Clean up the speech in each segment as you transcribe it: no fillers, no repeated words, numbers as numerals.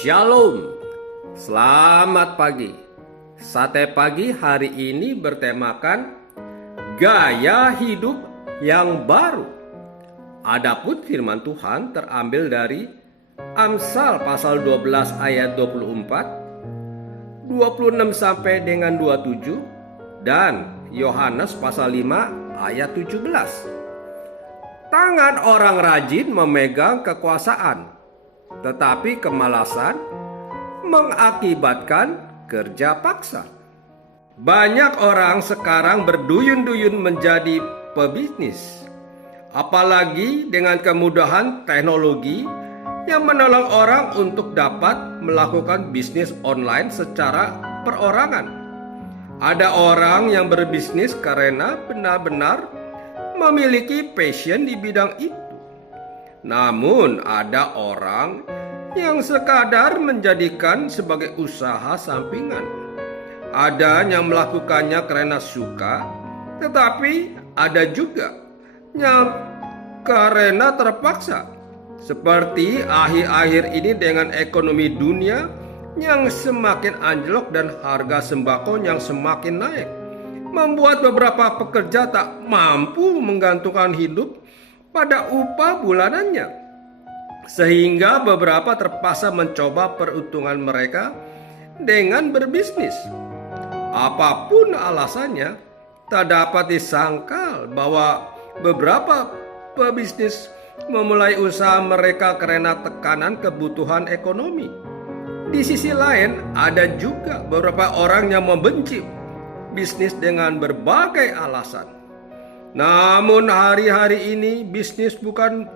Shalom, selamat pagi. Sate pagi hari ini bertemakan gaya hidup yang baru. Adapun firman Tuhan terambil dari Amsal pasal 12 ayat 24, 26 sampai dengan 27 dan Yohanes pasal 5 ayat 17. Tangan orang rajin memegang kekuasaan, tetapi kemalasan mengakibatkan kerja paksa. Banyak orang sekarang berduyun-duyun menjadi pebisnis, apalagi dengan kemudahan teknologi yang menolong orang untuk dapat melakukan bisnis online secara perorangan. Ada orang yang berbisnis karena benar-benar memiliki passion di bidang itu. Namun ada orang yang sekadar menjadikan sebagai usaha sampingan. Ada yang melakukannya karena suka, tetapi ada juga yang karena terpaksa. Seperti akhir-akhir ini dengan ekonomi dunia yang semakin anjlok dan harga sembako yang semakin naik, membuat beberapa pekerja tak mampu menggantungkan hidup pada upah bulanannya, sehingga beberapa terpaksa mencoba peruntungan mereka dengan berbisnis. Apapun alasannya, tak dapat disangkal bahwa beberapa pebisnis memulai usaha mereka karena tekanan kebutuhan ekonomi. Di sisi lain, ada juga beberapa orang yang membenci bisnis dengan berbagai alasan. Namun hari-hari ini bisnis bukan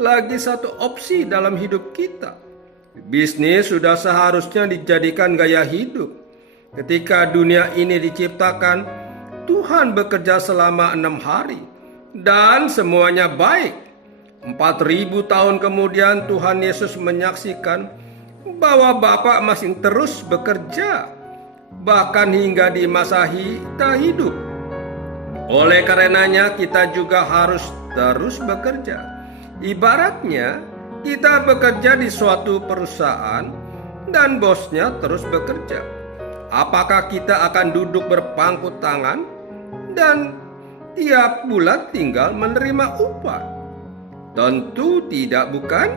lagi satu opsi dalam hidup kita. Bisnis sudah seharusnya dijadikan gaya hidup. Ketika dunia ini diciptakan, Tuhan bekerja selama 6 hari dan semuanya baik. 4.000 tahun kemudian Tuhan Yesus menyaksikan bahwa Bapa masih terus bekerja, bahkan hingga di masa kita hidup. Oleh karenanya kita juga harus terus bekerja. Ibaratnya kita bekerja di suatu perusahaan dan bosnya terus bekerja. Apakah kita akan duduk berpangku tangan dan tiap bulan tinggal menerima upah? Tentu tidak, bukan?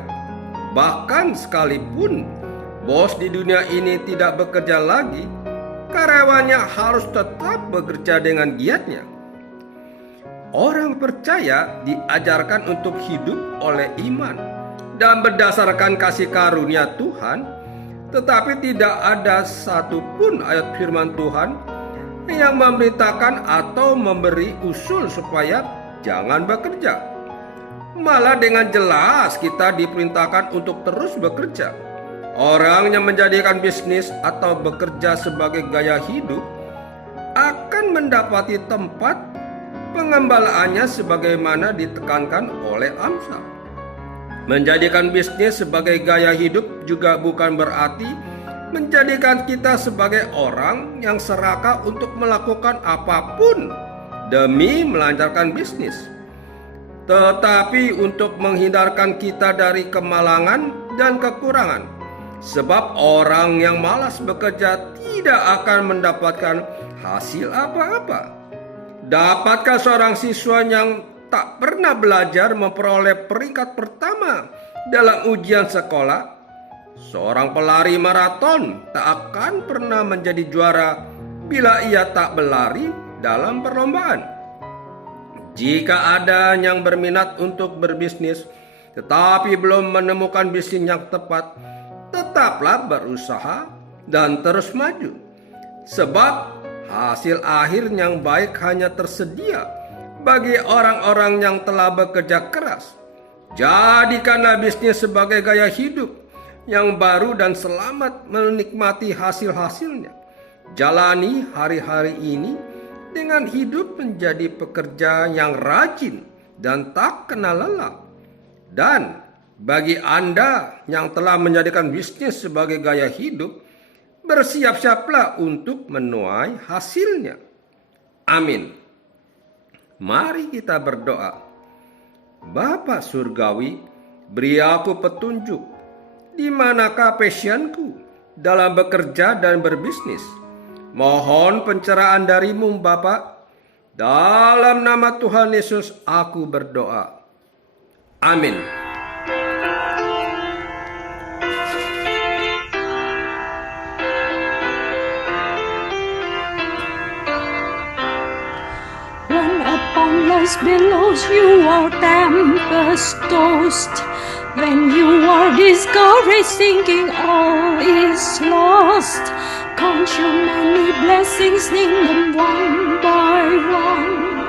Bahkan sekalipun bos di dunia ini tidak bekerja lagi, karyawannya harus tetap bekerja dengan giatnya. Orang percaya diajarkan untuk hidup oleh iman dan berdasarkan kasih karunia Tuhan, tetapi tidak ada satupun ayat firman Tuhan yang memberitakan atau memberi usul supaya jangan bekerja. Malah dengan jelas kita diperintahkan untuk terus bekerja. Orang yang menjadikan bisnis atau bekerja sebagai gaya hidup akan mendapati tempat pengembalaannya sebagaimana ditekankan oleh Amsal. Menjadikan bisnis sebagai gaya hidup juga bukan berarti menjadikan kita sebagai orang yang serakah untuk melakukan apapun demi melancarkan bisnis, tetapi untuk menghindarkan kita dari kemalangan dan kekurangan. Sebab orang yang malas bekerja tidak akan mendapatkan hasil apa-apa. Dapatkah seorang siswa yang tak pernah belajar memperoleh peringkat pertama dalam ujian sekolah? Seorang pelari maraton tak akan pernah menjadi juara bila ia tak berlari dalam perlombaan. Jika ada yang berminat untuk berbisnis tetapi belum menemukan bisnis yang tepat, tetaplah berusaha dan terus maju. Sebab hasil akhir yang baik hanya tersedia bagi orang-orang yang telah bekerja keras. Jadikanlah bisnis sebagai gaya hidup yang baru dan selamat menikmati hasil-hasilnya. Jalani hari-hari ini dengan hidup menjadi pekerja yang rajin dan tak kenal lelah. Dan bagi Anda yang telah menjadikan bisnis sebagai gaya hidup, bersiap-siaplah untuk menuai hasilnya. Amin. Mari kita berdoa. Bapa Surgawi, beri aku petunjuk Di manakah passionku dalam bekerja dan berbisnis? Mohon pencerahan darimu, Bapa. Dalam nama Tuhan Yesus aku berdoa. Amin. When upon life's billows you are tempest-tossed, when you are discouraged thinking all is lost, count your many blessings, name them one by one,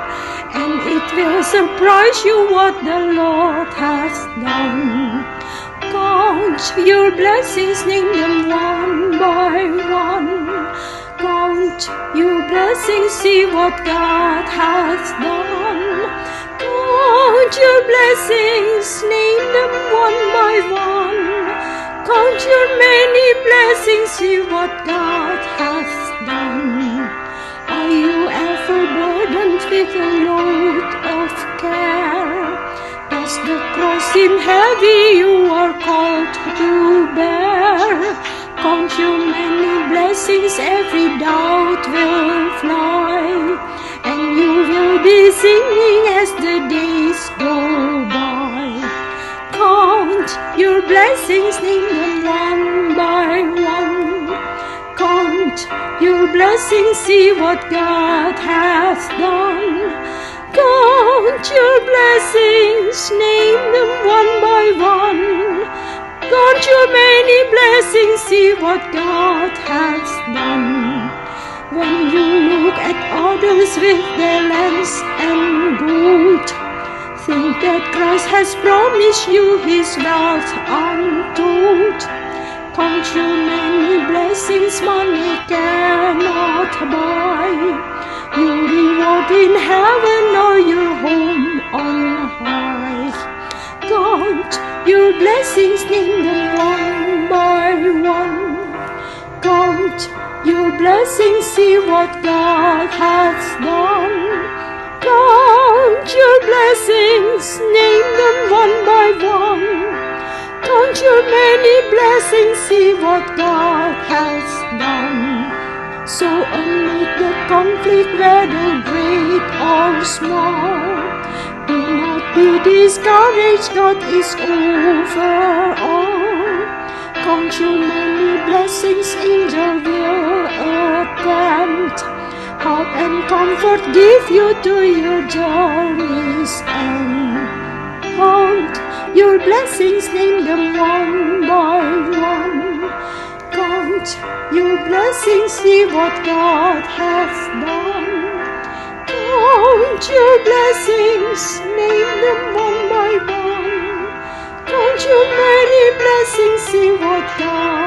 and it will surprise you what the Lord has done. Count your blessings, name them one by one. Count your blessings, see what God has done. Count your blessings, name them one by one. Count your many blessings, see what God has done. Are you ever burdened with a load of care? Does the cross seem heavy you are called to bear? Count your many blessings, every doubt will fly, and you will be singing as the days go by. Count your blessings, name them one by one. Count your blessings, see what God has done. Count your blessings, name them one by one. Count your many blessings, see what God has done. When you look at others with their lands and gold, think that Christ has promised you His wealth untold. Count your many blessings, money cannot buy your reward in heaven or your home on high. Count your blessings, name them one by one. Count your blessings, see what God has done. Count your blessings, name them one by one. Count your many blessings, see what God has done. So amid the conflict, whether great or small, do not be discouraged, God is over all. Count your many blessings, angel will attend. Help and comfort give you to your journey's end. Count your blessings, name them one by one. Count your blessings, see what God has done. Count your blessings, name them one by one. Count your many blessings, see what God